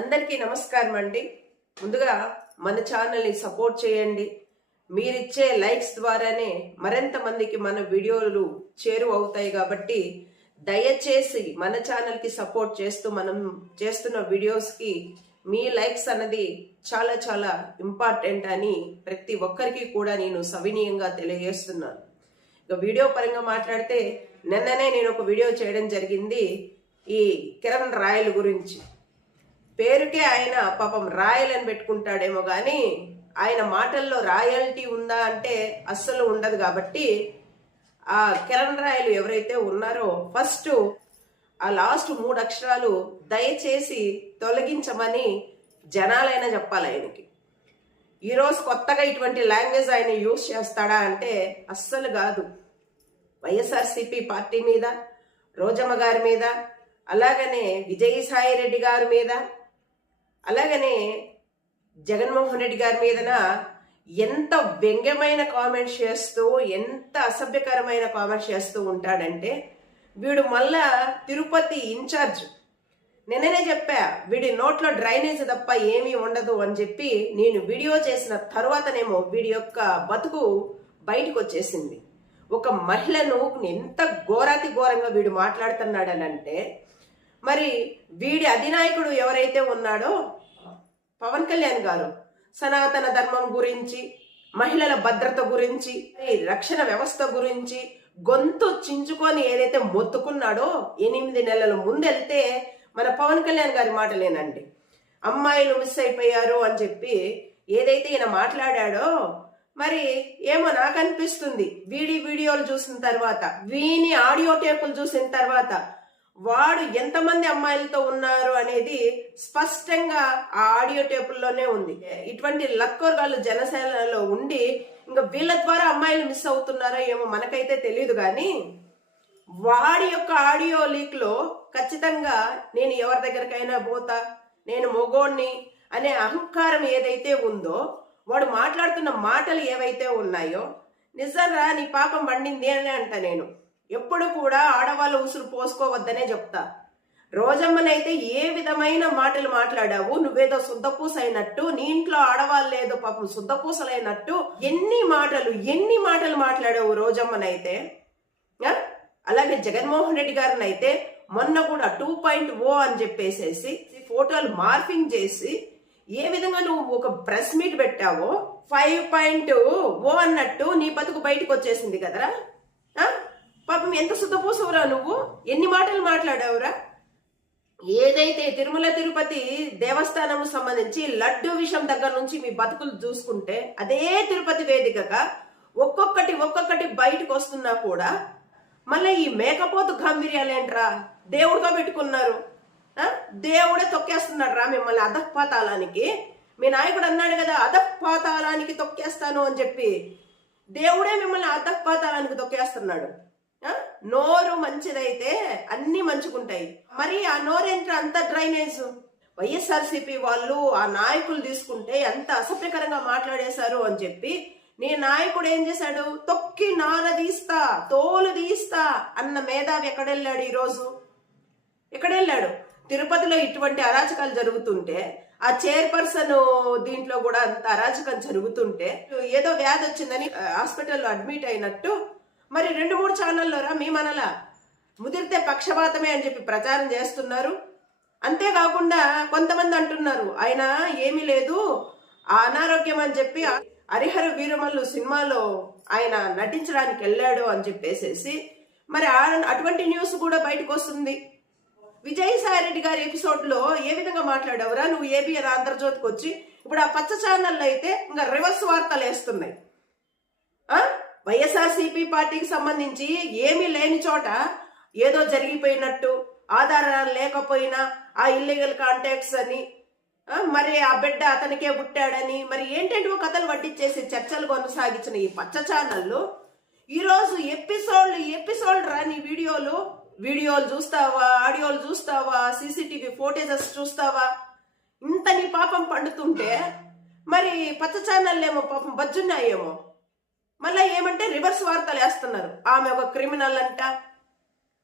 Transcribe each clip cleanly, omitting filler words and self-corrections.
అందరికీ నమస్కారం అండి. ముందుగా మన ఛానల్ని సపోర్ట్ చేయండి. మీరిచ్చే లైక్స్ ద్వారానే మరింత మందికి మన వీడియోలు చేరువవుతాయి కాబట్టి దయచేసి మన ఛానల్కి సపోర్ట్ చేస్తూ మనం చేస్తున్న వీడియోస్కి మీ లైక్స్ అన్నది చాలా చాలా ఇంపార్టెంట్ అని ప్రతి ఒక్కరికి కూడా నేను సవినీయంగా తెలియజేస్తున్నాను. ఇక వీడియో పరంగా మాట్లాడితే నిన్ననే నేను ఒక వీడియో చేయడం జరిగింది ఈ కిరణ్ రాయల్ గురించి. పేరుకే ఆయన పాపం రాయల్ అని పెట్టుకుంటాడేమో కానీ ఆయన మాటల్లో రాయల్టీ ఉందా అంటే అస్సలు ఉండదు. కాబట్టి ఆ కిరణ్ రాయలు ఎవరైతే ఉన్నారో ఫస్ట్ ఆ లాస్ట్ 3 అక్షరాలు దయచేసి తొలగించమని జనాలైనా చెప్పాలి ఆయనకి. ఈరోజు కొత్తగా ఇటువంటి లాంగ్వేజ్ ఆయన యూజ్ చేస్తాడా అంటే అస్సలు కాదు. వైఎస్ఆర్సీపీ పార్టీ మీద, రోజమ్మ గారి మీద, అలాగనే విజయసాయి రెడ్డి గారి మీద, అలాగనే జగన్మోహన్ రెడ్డి గారి మీదన ఎంత వ్యంగ్యమైన కామెంట్స్ చేస్తూ, ఎంత అసభ్యకరమైన కామెంట్స్ చేస్తూ ఉంటాడంటే, వీడు మళ్ళా తిరుపతి ఇన్ఛార్జ్. నేనే చెప్పా వీడి నోట్లో డ్రైనేజ్ తప్ప ఏమీ ఉండదు అని చెప్పి. నేను వీడియో చేసిన తర్వాతనేమో వీడి యొక్క బతుకు బయటకు వచ్చేసింది. ఒక మహిళను ఎంత ఘోరాతి ఘోరంగా వీడు మాట్లాడుతున్నాడనంటే, మరి వీడి అధినాయకుడు ఎవరైతే ఉన్నాడో పవన్ కళ్యాణ్ గారు సనాతన ధర్మం గురించి, మహిళల భద్రత గురించి, రక్షణ వ్యవస్థ గురించి గొంతు చించుకొని ఏదైతే మొత్తుకున్నాడో 8 నెలల ముందెళ్తే మన పవన్ కళ్యాణ్ గారి మాటలేనండి. అమ్మాయిలు మిస్ అయిపోయారు అని చెప్పి ఏదైతే ఈయన మాట్లాడాడో, మరి ఏమో నాకు అనిపిస్తుంది వీడియోలు చూసిన తర్వాత, వీని ఆడియో టేపులు చూసిన తర్వాత వాడు ఎంతమంది అమ్మాయిలతో ఉన్నారు అనేది స్పష్టంగా ఆ ఆడియో టేపుల్లోనే ఉంది. ఇటువంటి లక్కోర్గాళ్ళు జనసేనలో ఉండి ఇంకా వీళ్ళ ద్వారా అమ్మాయిలు మిస్ అవుతున్నారో ఏమో మనకైతే తెలియదు. కానీ వాడి యొక్క ఆడియో లీక్ లో ఖచ్చితంగా నేను ఎవరి దగ్గరకైనా పోతా, నేను మొగోడిని అనే అహంకారం ఏదైతే ఉందో, వాడు మాట్లాడుతున్న మాటలు ఏవైతే ఉన్నాయో, నిజంగా నీ పాపం పండింది అని అంట. నేను ఎప్పుడు కూడా ఆడవాళ్ళ ఉసురు పోసుకోవద్దనే చెప్తా. రోజమ్మనైతే ఏ విధమైన మాటలు మాట్లాడావు, నువ్వేదో శుద్ధపూస అయినట్టు, నీ ఇంట్లో ఆడవాళ్ళు ఏదో పాపం శుద్ధపూసలైనట్టు ఎన్ని మాటలు మాట్లాడావు రోజమ్మనైతే. అలాగే జగన్మోహన్ రెడ్డి గారిని అయితే మొన్న కూడా 2.0 అని చెప్పేసేసి ఫోటోలు మార్ఫింగ్ చేసి ఏ విధంగా నువ్వు ఒక ప్రెస్ మీట్ పెట్టావో 5.0 అన్నట్టు నీ బతుకు బయటకు వచ్చేసింది కదరా. పాపం ఎంత శుద్ధపూసవురా నువ్వు, ఎన్ని మాటలు మాట్లాడావురా. ఏదైతే తిరుమల తిరుపతి దేవస్థానం సంబంధించి లడ్డు విషయం దగ్గర నుంచి మీ బతుకులు చూసుకుంటే, అదే తిరుపతి వేదికగా ఒక్కొక్కటి బయటకు వస్తున్నా కూడా మళ్ళీ ఈ మేకపోతు గాంభీర్యాలేంట్రా, దేవుడితో పెట్టుకున్నారు. దేవుడే తొక్కేస్తున్నాడు రా మిమ్మల్ని అధఃపాతాళానికి. మీ నాయకుడు అన్నాడు కదా అధఃపాతాళానికి తొక్కేస్తాను అని చెప్పి. దేవుడే మిమ్మల్ని అధఃపాతాళానికి తొక్కేస్తున్నాడు. నోరు మంచిదైతే అన్ని మంచుకుంటాయి. మరి ఆ నోరేంట్రా అంత డ్రైనేజ్. వైఎస్ఆర్సీపీ వాళ్ళు ఆ నాయకులు తీసుకుంటే ఎంత అసభ్యకరంగా మాట్లాడేశారు అని చెప్పి నీ నాయకుడు ఏం చేశాడు, తొక్కి నార తీస్తా, తోలు తీస్తా అన్న మేధావి ఎక్కడెళ్ళాడు ఈరోజు? ఎక్కడెళ్ళాడు? తిరుపతిలో ఇటువంటి అరాచకాలు జరుగుతుంటే, ఆ చైర్పర్సన్ దీంట్లో కూడా అంత అరాచకం జరుగుతుంటే, ఏదో వ్యాధి వచ్చిందని హాస్పిటల్లో అడ్మిట్ అయినట్టు మరి 2-3 ఛానల్లోరా మీ మనలా ముదిరితే పక్షపాతమే అని చెప్పి ప్రచారం చేస్తున్నారు. అంతేకాకుండా కొంతమంది అంటున్నారు ఆయన ఏమీ లేదు, ఆ అనారోగ్యం అని చెప్పి హరిహర వీరమల్లు సినిమాలో ఆయన నటించడానికి వెళ్ళాడు అని చెప్పేసేసి మరి అటువంటి న్యూస్ కూడా బయటకు వస్తుంది. విజయసాయి రెడ్డి గారి ఎపిసోడ్ లో ఏ విధంగా మాట్లాడావురా నువ్వు ఏబిఎన్ ఆంధ్రజ్యోతికి వచ్చి. ఇప్పుడు ఆ పచ్చ ఛానల్లో అయితే ఇంకా రివర్స్ వార్తలు వేస్తున్నాయి. వైఎస్ఆర్సీపీ పార్టీకి సంబంధించి ఏమీ లేని చోట ఏదో జరిగిపోయినట్టు, ఆధారాలు లేకపోయినా ఆ ఇల్లీగల్ కాంటాక్ట్స్ అని, మరి ఆ బిడ్డ అతనికే పుట్టాడని, మరి ఏంటంటే కథలు పట్టించేసి చర్చలు కొనసాగించిన ఈ పచ్చ ఛానళ్ళు ఈరోజు ఎపిసోడ్ రా నీ వీడియోలు చూస్తావా, ఆడియోలు చూస్తావా, సీసీటీవీ ఫోటేజెస్ చూస్తావా? ఇంత నీ పాపం పండుతుంటే మరి పచ్చ ఛానల్ ఏమో పాపం బజ్జున్నాయేమో. మళ్ళీ ఏమంటే రివర్స్ వార్తలు వేస్తున్నారు. ఆమె ఒక క్రిమినల్ అంట,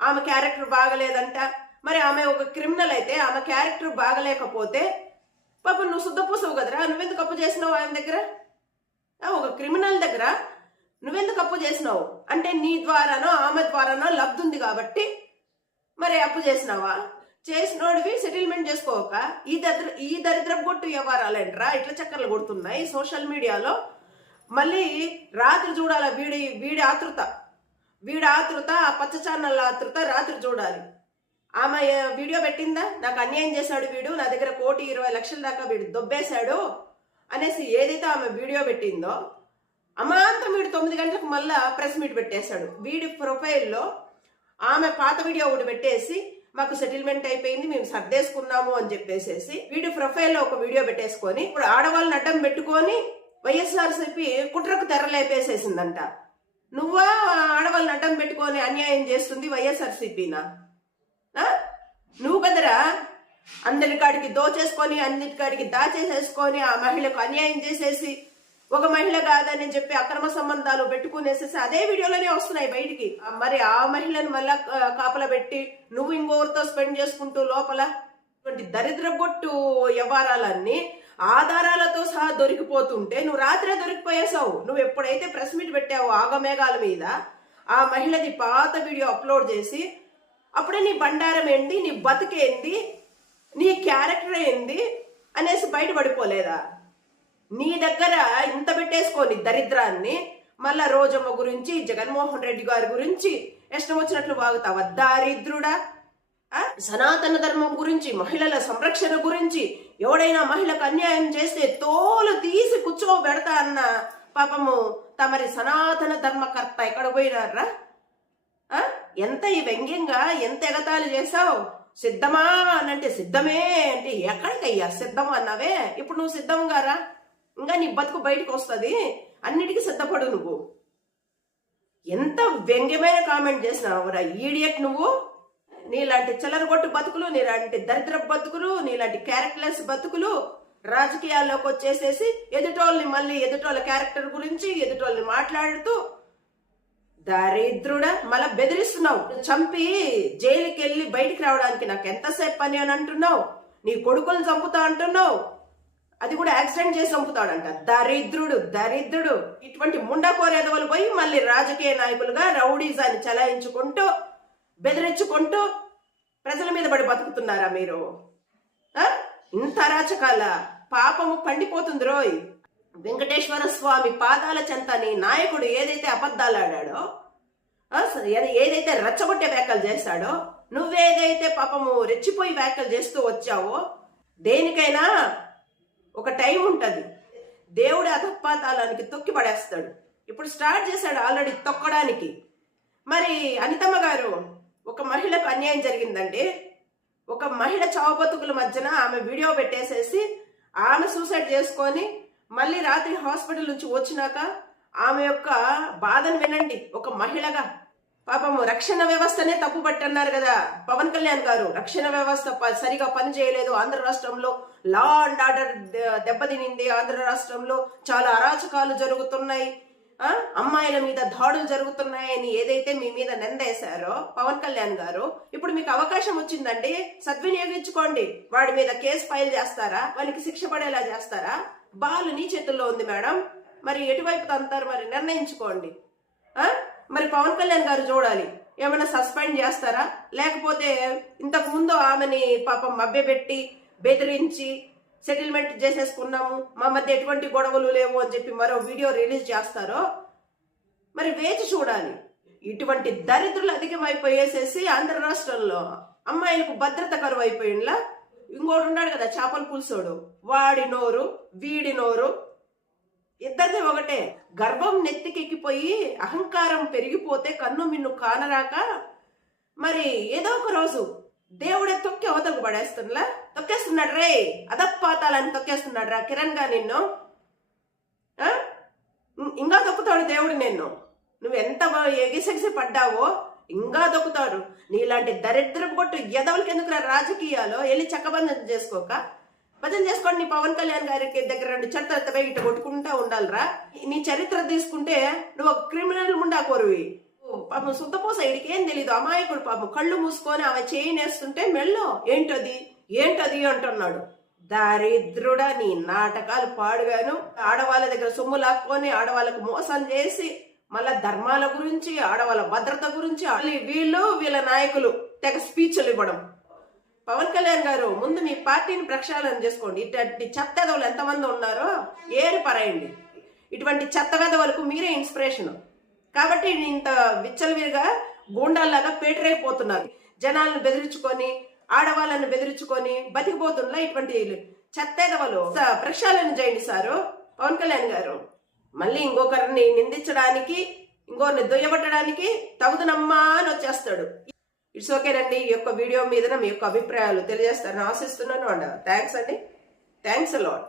ఆమె క్యారెక్టర్ బాగలేదంట, మరి ఆమె ఒక క్రిమినల్ అయితే ఆమె క్యారెక్టర్ బాగలేకపోతే పాప నువ్వు శుద్ధపూసవు కదరా, నువ్వెందుకు అప్పు చేసినావు ఆయన దగ్గర? ఒక క్రిమినల్ దగ్గర నువ్వెందుకు అప్పు చేసినావు అంటే నీ ద్వారానో ఆమె ద్వారానో లబ్ధి ఉంది కాబట్టి మరి అప్పు చేసినావా? చేసినోడివి సెటిల్మెంట్ చేసుకోక ఈ దరిద్రపు కొట్టు వ్యవహారాలేంట్రా ఇట్లా చక్కర్లు కొడుతున్నాయి సోషల్ మీడియాలో. మళ్ళీ రాత్రి చూడాల వీడి ఆతృత ఆ పచ్చ ఛానల్ ఆతృత రాత్రి చూడాలి. ఆమె వీడియో పెట్టిందా, నాకు అన్యాయం చేశాడు వీడు, నా దగ్గర 1,20,00,000 దాకా వీడు దొబ్బేశాడు అనేసి ఏదైతే ఆమె వీడియో పెట్టిందో అమాంతం వీడు 9 గంటలకు మళ్ళా ప్రెస్ మీట్ పెట్టేశాడు. వీడి ప్రొఫైల్లో ఆమె పాత వీడియో ఒకటి పెట్టేసి మాకు సెటిల్మెంట్ అయిపోయింది మేము సర్దేసుకున్నాము అని చెప్పేసేసి వీడి ప్రొఫైల్లో ఒక వీడియో పెట్టేసుకొని ఇప్పుడు ఆడవాళ్ళని అడ్డం పెట్టుకొని వైఎస్ఆర్సీపీ కుట్రకు తెరలేపేసేసిందంట. నువ్వా ఆడవాళ్ళని అడ్డం పెట్టుకొని అన్యాయం చేస్తుంది వైఎస్ఆర్సీపీనా? నువ్వు కదరా అందరికాడికి దోచేసుకొని అన్నిటికాడికి దాచేసేసుకొని ఆ మహిళకు అన్యాయం చేసేసి ఒక మహిళ కాదని చెప్పి అక్రమ సంబంధాలు పెట్టుకునేసేసి అదే వీడియోలోనే వస్తున్నాయి బయటికి. మరి ఆ మహిళను మళ్ళా కాపలా పెట్టి నువ్వు ఇంకొకరితో స్పెండ్ చేసుకుంటూ లోపల దరిద్ర గొట్టు వ్యవహారాలన్నీ ఆధారాలతో సహా దొరికిపోతుంటే నువ్వు రాత్రే దొరికిపోయేసావు. నువ్వు ఎప్పుడైతే ప్రెస్ మీట్ పెట్టావో ఆగమేఘాల మీద ఆ మహిళది పాత వీడియో అప్లోడ్ చేసి అప్పుడే నీ బండారం ఏంది, నీ బతుకేంది, నీ క్యారెక్టర్ ఏంది అనేసి బయటపడిపోలేదా? నీ దగ్గర ఇంత పెట్టేసుకోని దరిద్రాన్ని మళ్ళా రోజమ్మ గురించి జగన్మోహన్ రెడ్డి గారి గురించి ఇష్టం వచ్చినట్లు వాగుతావా దారిద్రుడా? సనాతన ధర్మం గురించి మహిళల సంరక్షణ గురించి ఎవడైనా మహిళకు అన్యాయం చేస్తే తోలు తీసి కూర్చోబెడతా అన్న పాపము తమరి సనాతన ధర్మకర్త ఎక్కడ పోయినారా? ఎంత ఈ వ్యంగ్యంగా ఎంత ఎగతాళి చేసావు? సిద్ధమా అనంటే సిద్ధమే అంటే ఎక్కడికయ్యా సిద్ధం అన్నావే? ఇప్పుడు నువ్వు సిద్ధం గారా? ఇంకా నీ బతుకు బయటకు వస్తుంది, అన్నిటికీ సిద్ధపడు. నువ్వు ఎంత వ్యంగ్యమైన కామెంట్ చేసినావురా ఈడియట్ నువ్వు. నీలాంటి చిల్లరగొట్టు బతుకులు, నీలాంటి దరిద్ర బతుకులు, నీలాంటి క్యారెక్టర్లెస్ బతుకులు రాజకీయాల్లోకి వచ్చేసేసి ఎదుటోళ్ళ క్యారెక్టర్ గురించి ఎదుటోళ్ళని మాట్లాడుతూ దరిద్రుడా మళ్ళా బెదిరిస్తున్నావు. చంపి జైలుకి వెళ్ళి బయటికి రావడానికి నాకు ఎంతసేపు పని అని అంటున్నావు. నీ కొడుకులను చంపుతా అంటున్నావు, అది కూడా యాక్సిడెంట్ చేసి చంపుతాడంట. దరిద్రుడు. ఇటువంటి ముండాకోరేదవలు పోయి మళ్ళీ రాజకీయ నాయకులుగా రౌడీజాన్ని చలాయించుకుంటూ బెదిరించుకుంటూ ప్రజల మీద పడి బతుకుతున్నారా మీరు? ఇంత రాచకాల పాపము పండిపోతుంది రోయ్. వెంకటేశ్వర స్వామి పాదాల చెంత నీ నాయకుడు ఏదైతే అబద్ధాలు ఆడాడో, ఏదైతే రెచ్చగొట్టే వ్యాఖ్యలు చేశాడో, నువ్వేదైతే పాపము రెచ్చిపోయి వ్యాఖ్యలు చేస్తూ వచ్చావో, దేనికైనా ఒక టైం ఉంటది. దేవుడు అధపాతాలానికి తొక్కి పడేస్తాడు. ఇప్పుడు స్టార్ట్ చేశాడు ఆల్రెడీ తొక్కడానికి. మరి అనితమ్మ గారు, ఒక మహిళకు అన్యాయం జరిగిందంటే ఒక మహిళ చావు బతుకుల మధ్యన ఆమె వీడియో పెట్టేసేసి ఆమె సూసైడ్ చేసుకొని మళ్ళీ రాత్రి హాస్పిటల్ నుంచి వచ్చినాక ఆమె యొక్క బాధను వినండి. ఒక మహిళగా పాపము రక్షణ వ్యవస్థనే తప్పు పట్టన్నారు కదా పవన్ కళ్యాణ్ గారు. రక్షణ వ్యవస్థ సరిగా పని చేయలేదు. ఆంధ్ర రాష్ట్రంలో లా అండ్ ఆర్డర్ దెబ్బతినింది. ఆంధ్ర రాష్ట్రంలో చాలా అరాచకాలు జరుగుతున్నాయి, అమ్మాయిల మీద దాడులు జరుగుతున్నాయని ఏదైతే మీ మీద నిందేశారో పవన్ కళ్యాణ్ గారు, ఇప్పుడు మీకు అవకాశం వచ్చిందండి, సద్వినియోగించుకోండి. వాడి మీద కేసు ఫైల్ చేస్తారా? వానికి శిక్ష పడేలా చేస్తారా? బాలు నీ చేతుల్లో ఉంది మేడం. మరి ఎటువైపు తంతారు మరి నిర్ణయించుకోండి. మరి పవన్ కళ్యాణ్ గారు చూడాలి, ఏమైనా సస్పెండ్ చేస్తారా? లేకపోతే ఇంతకు ముందు ఆమెని పాపం మభ్యపెట్టి బెదిరించి సెటిల్మెంట్ చేసేసుకున్నాము, మా మధ్య ఎటువంటి గొడవలు లేవు అని చెప్పి మరో వీడియో రిలీజ్ చేస్తారో మరి వేచి చూడాలి. ఇటువంటి దరిద్రులు అధికమైపోయేసేసి ఆంధ్ర రాష్ట్రంలో అమ్మాయిలకు భద్రత కరువు అయిపోయిండ్లా. ఇంకోటి ఉన్నాడు కదా చేపల పులుసోడు, వాడి నోరు వీడి నోరు ఇద్దరిది ఒకటే. గర్భం నెత్తికెక్కిపోయి అహంకారం పెరిగిపోతే కన్ను మిన్ను కానరాక మరి ఏదో ఒక రోజు దేవుడే తొక్కి అవతలకు పడేస్తున్నా తొక్కేస్తున్నాడు రే. అదపాతాలని తొక్కేస్తున్నాడు రా కిరణ్ గా నిన్ను. ఇంకా తొక్కుతాడు దేవుడు నిన్ను. నువ్వు ఎంత ఎగిసెగిసి పడ్డావో ఇంకా దొక్కుతాడు. నీలాంటి దరిద్రపు కొట్టు ఎదవలకి ఎందుకు రాజకీయాల్లో వెళ్ళి చక్కబంధం చేసుకోక భజన చేసుకోండి. నీ పవన్ కళ్యాణ్ గారికి దగ్గర 2 చరిత్ర ఇట్ట కొట్టుకుంటా ఉండాలిరా. నీ చరిత్ర తీసుకుంటే నువ్వు ఒక క్రిమినల్ ముండా కోరువి. పాపం సుద్దపూస వీడికి ఏం తెలీదు, అమాయకుడు పాపం. కళ్ళు మూసుకొని ఆమె చేయినేస్తుంటే మెళ్ళో ఏంటది ఏంటది అంటున్నాడు. దారిద్రుడా, నీ నాటకాలు పాడుగాను. ఆడవాళ్ళ దగ్గర సొమ్ము లాక్కొని ఆడవాళ్ళకు మోసం చేసి మళ్ళా ధర్మాల గురించి, ఆడవాళ్ళ భద్రత గురించి వీళ్ళ నాయకులు తెగ స్పీచ్లు ఇవ్వడం. పవన్ కళ్యాణ్ గారు, ముందు మీ పార్టీని ప్రక్షాళన చేసుకోండి. ఇటువంటి చెత్త వెధవలు ఎంతమంది ఉన్నారో ఏరి పరాయండి. ఇటువంటి చెత్త వెధవలకు మీరే ఇన్స్పిరేషన్. కాబట్టి ఇంత విచ్చలవిడిగా గూండాల్లాగా పేటరైపోతున్నారు. జనాలను బెదిరించుకొని, ఆడవాళ్ళను బెదిరించుకొని బతికిపోతున్నా ఇటువంటి చెత్త వెధవలు ప్రక్షాళన చేయండి సారు పవన్ కళ్యాణ్ గారు. మళ్ళీ ఇంకొకరిని నిందించడానికి, ఇంకొకరిని దొయ్యబట్టడానికి తగుదనమ్మా అని వచ్చేస్తాడు. ఇట్స్ ఓకేనండి. ఈ యొక్క వీడియో మీద మీ యొక్క అభిప్రాయాలు తెలియజేస్తారని ఆశిస్తున్నాను. అండ్ థ్యాంక్స్ అండి. Thanks a lot.